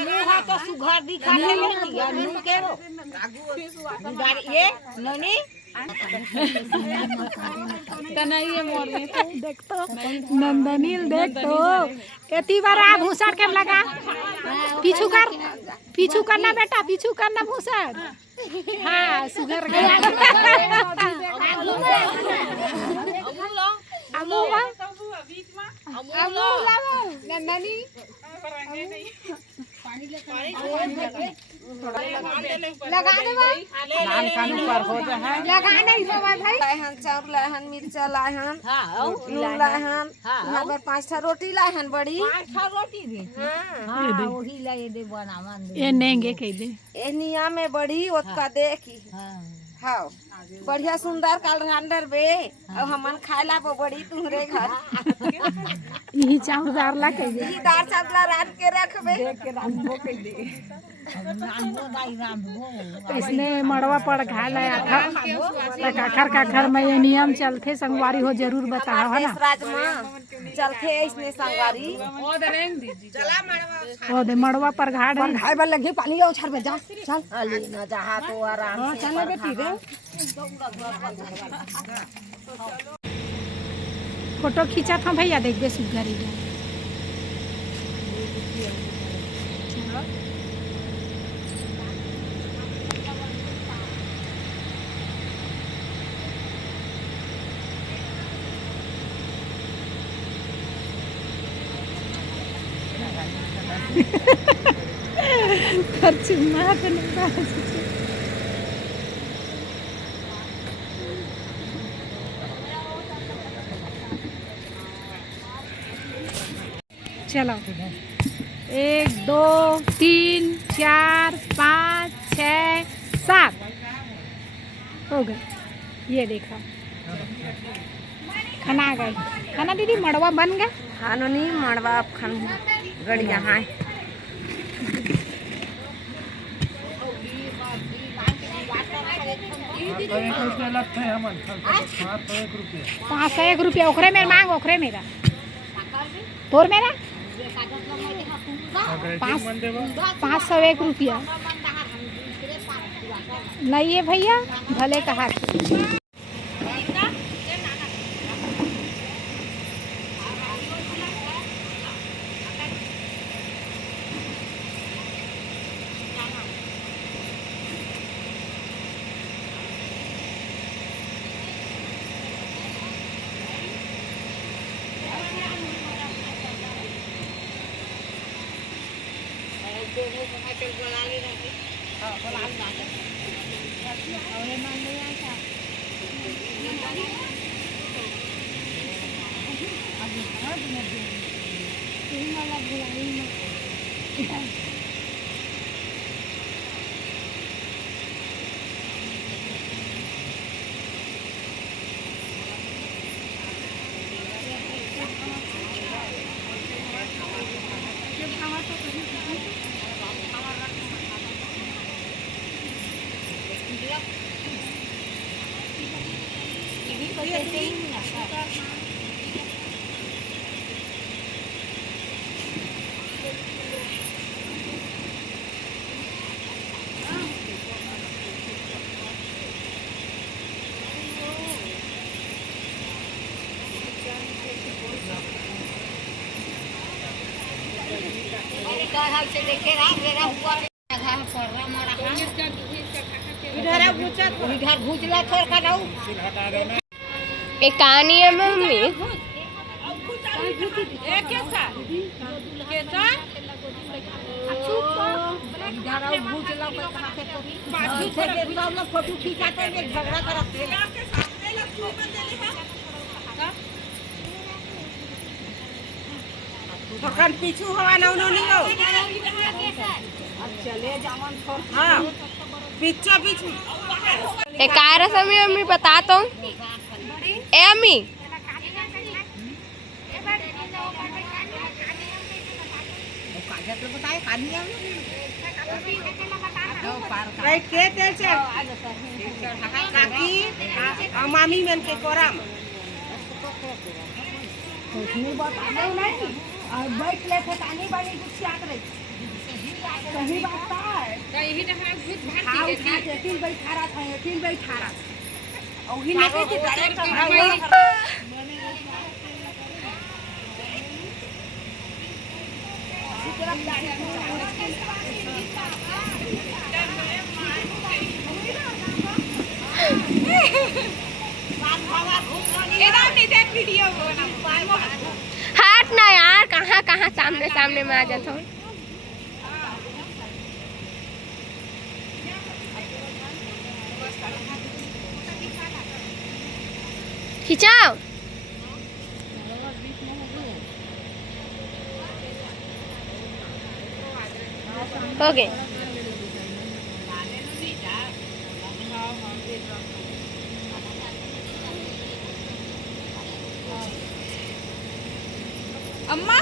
मुँह तो सुघर दिखा ले ये ननी कन्हैया मोर में तो देख तो नंदनील देख तो एती बार आ भूसड़ के लगा पीछू करना बेटा पीछू करना भूसड़ हाँ सुघर गया नंदनी लगा दे भाई नान कान ऊपर हो जा है लगा नहीं हो भाई लाहन चाउर लाहन मिर्चा लाहन नून लाहन यहाँ पर 5 रोटी लाहन बड़ी 5 रोटी दे हां वही ला ये दे बनावन दे ये नेंगे कह दे ए निया में बड़ी ओतका देखी हां बढ़िया सुंदर काल रांडर बे अब हमन खाइला पे बड़ी तुहरे घर यही चाउर दार ला कह दे ई दाल चावला रात के रखबे देख के रांधबो कह दे रांधबो दाई रांधबो इसने मड़वा पर घा लाया था काखर में ये नियम चलते संगवारी हो जरूर बताओ है ना राज में चलते इसने संगवारी ओ दे मड़वा पर घा डाल खाए बल लगे पानी ले उछार में जा चल अली न जहा तो आराम से चल बेटी रे फोटो खींचा था भैया देख बे सुघरी खर्च मार नहीं चलो 1 2 3 4 5 6 7 हो गए ये देखा खाना आ गए खाना दीदी मड़वा बन गया हानोनी मड़वा खन गड़िया है 501 रुपया ओखरे में मांग ओखरे मेरा तोर मेरा 501 रुपया नहीं है भैया भले कहा एक कहानी है मम्मी फोटो खींचाते झगड़ा करते पकड़ पीछू हवा ना नहीं हो चले जावन हाँ पीछे पीछू एक कार समय मम्मी बताता हूँ ए अम्मी राइट के तेल से काकी मामी मन के कोराम नहीं बताने नहीं और बैठ ले फटानी बनी कुछ याद रही सही बात है यही डहरा भूत भाग हाँ उठा के तीन बैठा रहा था तीन बैठा रहा और ही लेके थी डायरेक्ट हट ना यार, कहाँ कहाँ सामने सामने में आ जाता हूँ। खिंचाओ। हो गए। अम्मा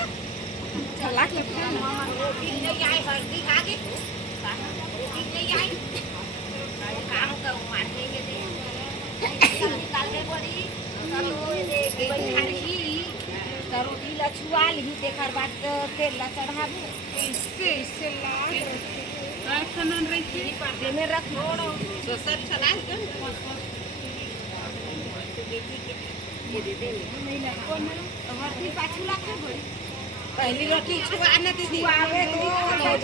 चला के नहीं आई हल्दी खा के नहीं आई काम का मार देंगे दे निकाल के बड़ी करो दे बैठारी करोटी लछुआ ली देखार बात तेल ला चढ़ाबू इससे ला खनन रही थी पाटे में रख छोड़ो दोसर चला ये दे दे नहीं लगा कौन हल्दी पाछू ला के बड़ी पहली रोटी छुआ न दीदी आवे तो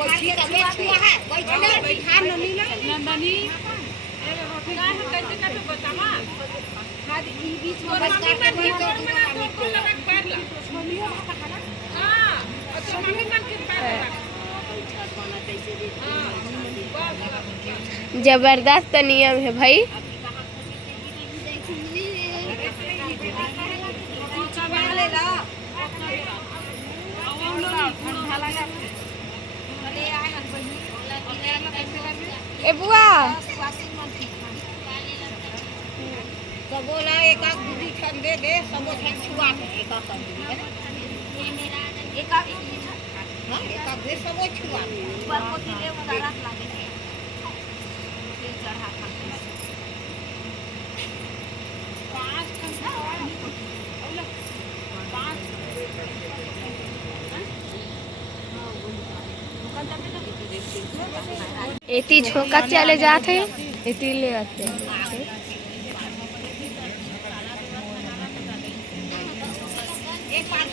बैठी तबे छुआ है बैठा न नीला नंदनी एगो रोटी का कैसे काटो बतामा हां ई बीच में बच काट के तो लगा कर ला छोलियो का खाना हां तो मम्मी मन के पास जबरदस्त नियम है भाई। ए बुआ तो बोला एक आग दूधी ठन दे दे सब ठन छुआ के एक आग कर दी है एक आग हां एक आग दे सब छुआ पर को ले उतारा लागे तेल चढ़ा खा पांच ठन औला पांच एती झोंका चले जाते हैं, एती ले आते हैं। एक बार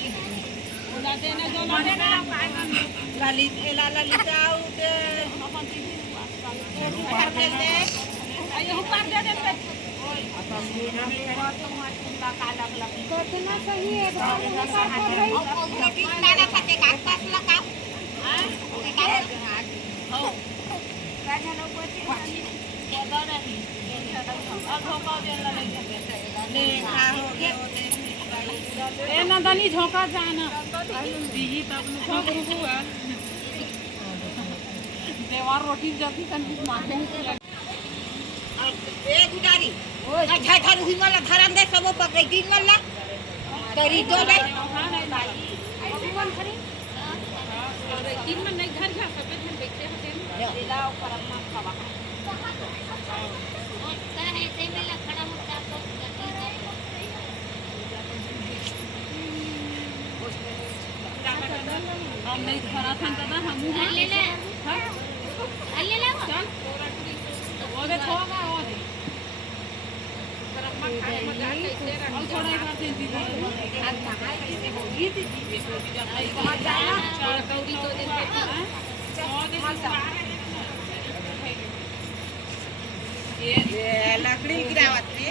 उला देना दोनों देना ललिता उते ऊपर दे दे आयो ऊपर दे दे कितना सही है ना खाते का पास लगा हां हो का जनो कोती केदा नहीं अब हो का दे ले खा हो गया ए नंदनी झोंका जाना दीही तब न झोंक रुआ देवार रोटी जल्दी कंदी मारने ए गुडारी ओ झा झा रुही वाला धरन दे सब पकड़ दिन वाला करी दो ले अभिमान खरी अरे दिन में नहीं घर जा सब दिन बैठे होते लाओ पर अपना खावा कहे से में खड़ा हो जाता हम नहीं खरा था दादा हम ले ले हां ले ले चल वो दे छोगा वो दे तरफ में खाए मजा कैसे रख थोड़ा एक बार दे दीदी आज कहां कैसे होगी दीदी वहां जाना चार कौड़ी तो दिन पे ये लकड़ी गिरावत है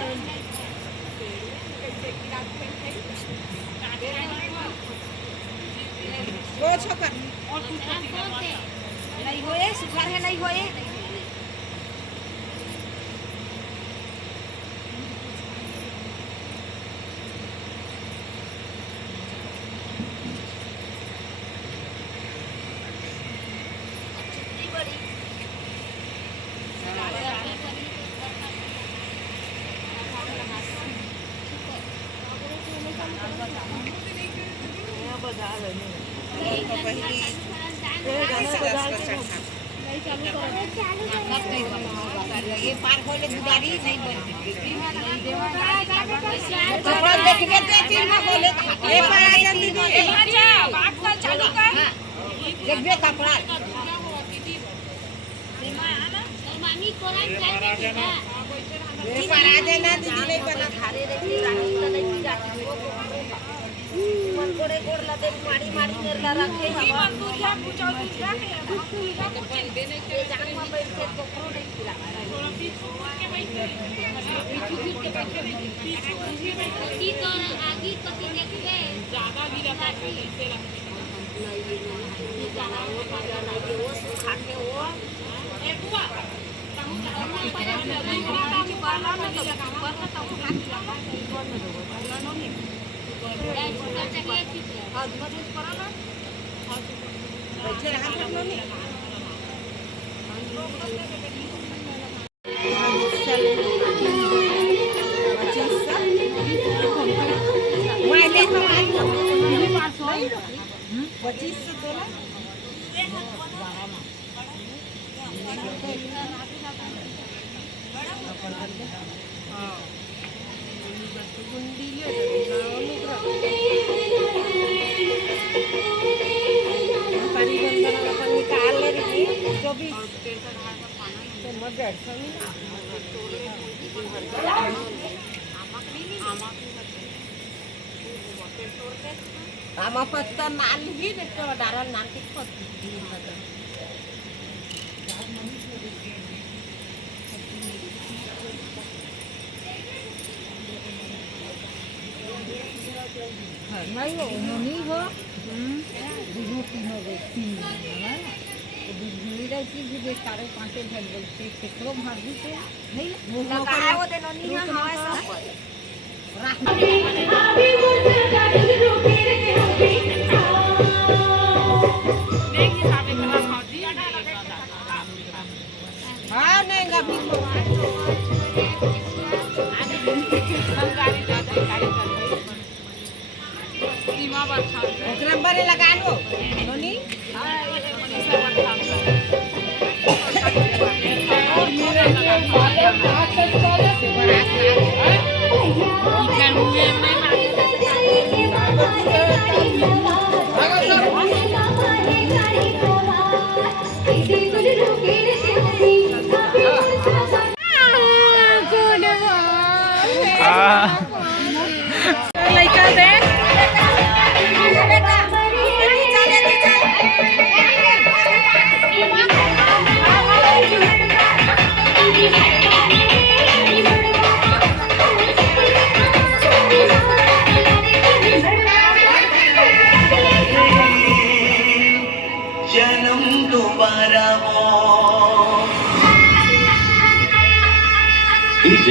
कैसे गिरावत है वो छोकर और कुछ नहीं होए सुखार है नहीं होए ये पार खोले गुजारी नहीं बनती कपड़ा देखिए तो चीज में बोले ये पर आ जल्दी अच्छा बात का चालू कर देखिए कपड़ा मामी कोरन चाहिए ये पर आ देना दीदी नहीं बना थारे रे रानी तो नहीं जाती मन कोड़े कोड़ लदे माड़ी माड़ी नेरला रखे हम तू क्या पूछो तू क्या देने के जान में बैठ के कोकरो नहीं खिला पति तो आगे पति देखबे ज्यादा गिरा पाछे ऐसे जाना वो मजा नहीं वो खा के वो ए बुआ आमा पत्ता नाल ही तो डारल नाल के खत नहीं हो नहीं हो दोनों तीनों व्यक्ति है बिजली रे की भी सारे पांचे भर बोलते केकरो मार दी से नहीं लगा वो देनो नहीं हवा सब हाँ नहीं गाड़ी नंबर लगा लो नोनी लड़का दे जन्म दोबारा वो DJ